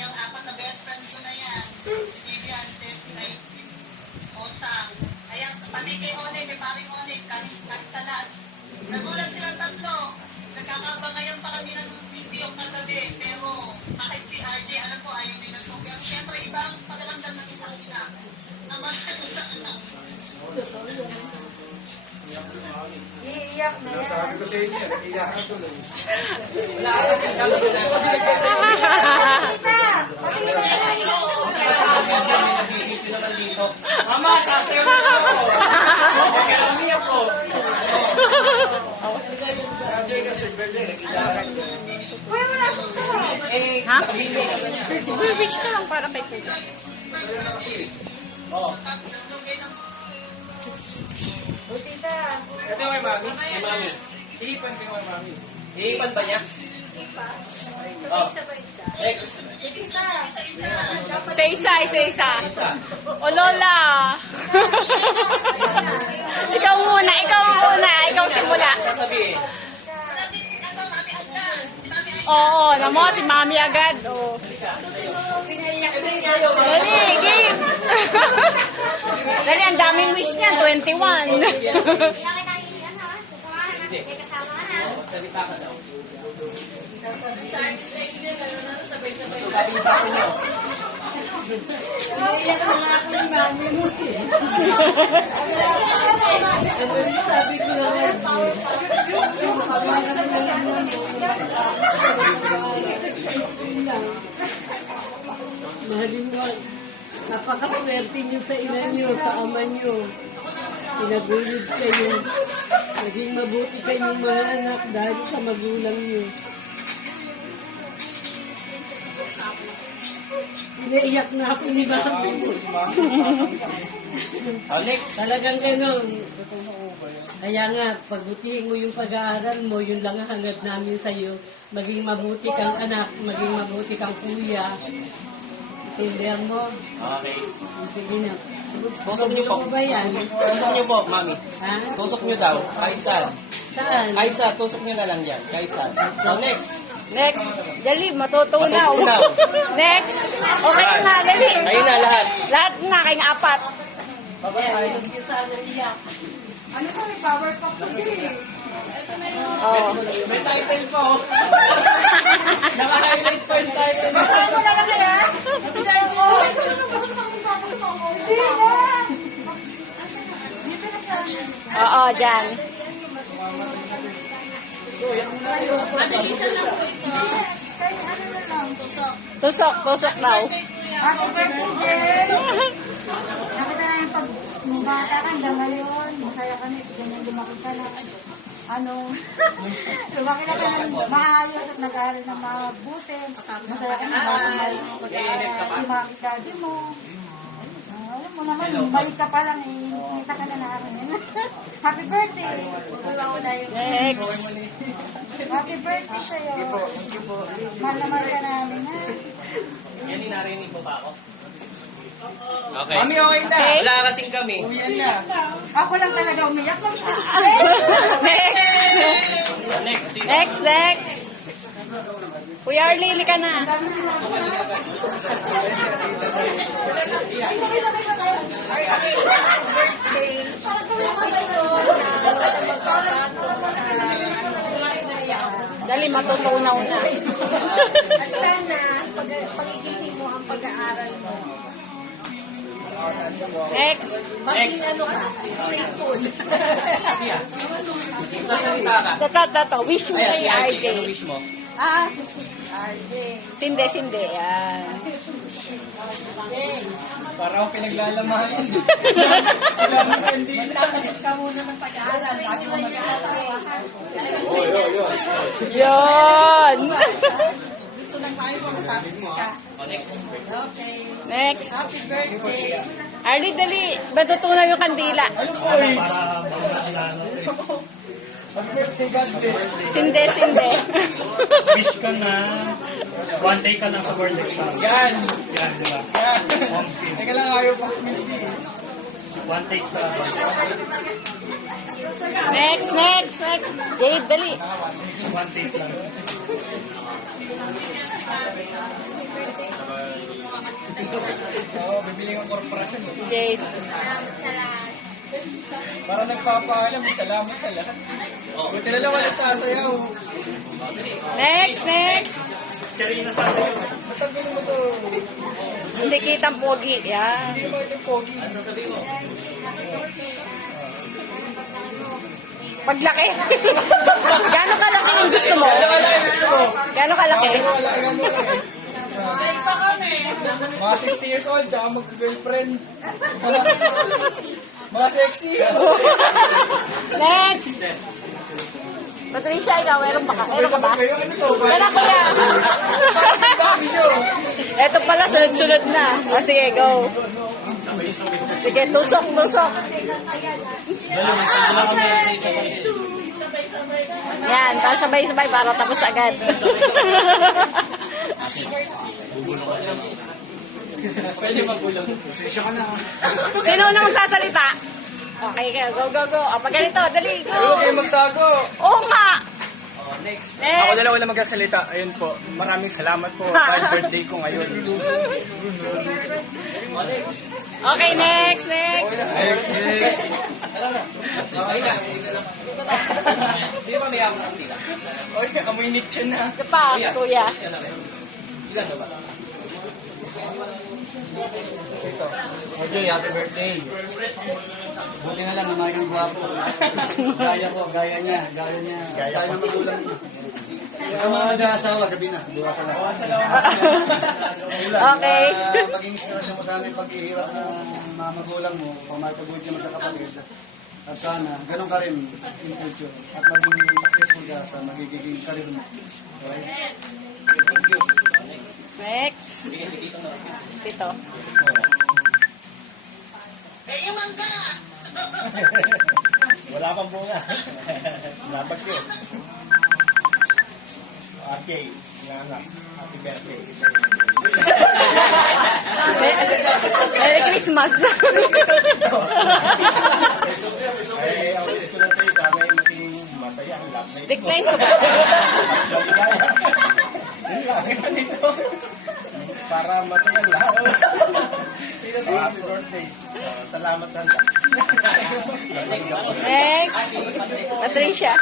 Yung apat na best friend ko na yan. Vivian, Tessie, Otang. Ayan, pati kay Oleg, kay paring Oleg, kahit talas. Nagulat silang tatlo. Nagkakabangayan pa kami ng video kagabi. Pero kahit si RJ, alam ko, ayaw nila so. Pero siyempre, ibang pagalamdam ng isang ina. Naman ko sa anak. Iiyak na yan. Sabi ko sa inyo, iiyak na tuloy. Wala ka kasi kasi Mama, sasayaw na ako. Okay, umiyak ko. Sabi kasi, birthday, nag-iiyak. Uy, wala akong sarap. Ha? Wish ka lang para kay Kuya. Oh. Uy, tita. Ito kay mami. Kay mami. Iipan ko kay mami. Iipan ba niya? Oh. Next. Tita. Isa. O Lola. ikaw muna. Ikaw simula. Sasabihin. Oo, namo si Mami agad. Oo. Dali, game. Dali, ang daming wish niya. 21. Salita ka daw. Sabi sa akin nyo. Iiyak na nga ako ng mami mo eh. Sabi ko na nga. Mahalin mo. Napakaswerte niyo sa ina niyo, sa ama niyo. Pinagulid kayo. Naging mabuti kayong mga anak dahil sa magulang niyo. Inaiyak na ako ni Mami mo. Next. Talagang gano'n. Kaya nga, pagbutihin mo yung pag-aaral mo, yun lang ang hangad namin sa'yo. Maging mabuti kang anak, maging mabuti kang kuya. Intindihan mo? Okay. Sige na. Tusok niyo po. Ano ba yan? Tusok niyo po, mami. Ha? Tusok niyo daw. Kahit saan. Saan? Kahit saan. Tusok niyo na lang dyan. Kahit saan. So, next. Next. Dali, matutunaw. Matutunaw. Next. Okay na, dali. Ayun na lahat. Lahat na, kayong apat. Ayan, huwag niyo sana iyak. Ano ko, may power pop ko din. Oh. May title po. Naka-highlight po yung title. Basahin mo na kasi yan? Basahin mo. Hindi na. Dito na siya. Oo, dyan. Kahit ano na lang. Tusok daw. Happy birthday, Jen! Nakita namin pag bata ka hanggang ngayon, masaya kami, ganyan lumaki ka na. Lumaki na ka na maayos at nag-aaral na mabusin. Masaya ka na mag-aaral. Lumaki daddy mo. Alam mo naman, balik ka pa lang eh. Kita ka na namin. Happy birthday! Next. Happy birthday sa'yo. Mahal na mahal ka namin, ha? Yan, narinig mo ba ako? Okay. Mami, okay na. Okay. Wala kasing kami. Uwian na. Ako lang talaga umiyak. Next. Next. Kuya Arlene ka na. Dali, matutunaw na. Sana, pag-igiling mo ang pag-aaral mo. Next. Next. Ano ka? Grateful. Sasalita ka. Dato. Wish mo Ayan, kay si RJ. RJ. Ano wish mo? RJ. Sinde. Yan. Para akong pinaglalamahan. Tapos ka muna ng pag-aaral bago mo mag-aaral. Yun. Gusto ng payo mo matapos ka. Next. Okay. Next. Happy birthday. Arlie, dali. Matutunaw yung kandila. Sinde. Wish ka na one day ka lang sa board exam. Yan. Yan, di ba? Yan. Homeskin. Teka lang, ayaw pa kumindi. One take sa... Next. Jade, dali. One take lang. Oo, bibili ng korporasyon. Jade. Para nagpapaalam, salamat sa lahat. Buti na lang wala sasayaw. Next. Charina sa sayo. Matagal mo to. Hindi kitang pogi. Yan. Hindi mo ito pogi. Paglaki. Gano'ng kalaki yung gusto mo? Gano'ng kalaki? Mga 60 years old, tsaka mag-girlfriend. Mga sexy. Next. Patricia, ikaw, meron ka ba? Ano to? Meron ko yan. Dami nyo. Eto pala, sunod-sunod na. O, sige, go. Sige, tusok. Yan, tapos sabay-sabay para tapos agad. Pwede magulong. Sino nang sasalita? Okay, go. O, pag ganito, dali, go. Huwag kayo magtago. Oo nga. Next. Next. Ako na lang wala magkasalita. Ayun po. Maraming salamat po. Dahil birthday ko ngayon. Okay, next. Hindi ba may ako ng tila? Oy, amoy niche na. Ito pa, kuya. Ilan ba? Okay, happy birthday. Buti na lang naman yung gwapo. Gaya niya. Gaya ng magulang niya. Ikaw mga nag-aasawa, gabi na. Bukas na lang. Okay. Maging inspirasyon mo sana yung paghihirap ng mga magulang mo, pamatabuhin ka magkakapatid. At sana, ganun ka rin in future. At maging successful ka sa magiging karir mo. Okay? Next. Ito. Yung mangga. Wala pang bunga. Labag ko. Okay. Nanganak. Happy birthday. Merry Christmas. Ay, ako gusto lang sa'yo. Sana yung maging masaya ang lahat na ito. Decline ko ba? Yun lang. Ito. Para masaya ang lahat. Happy birthday. Salamat handa. Next. Patricia.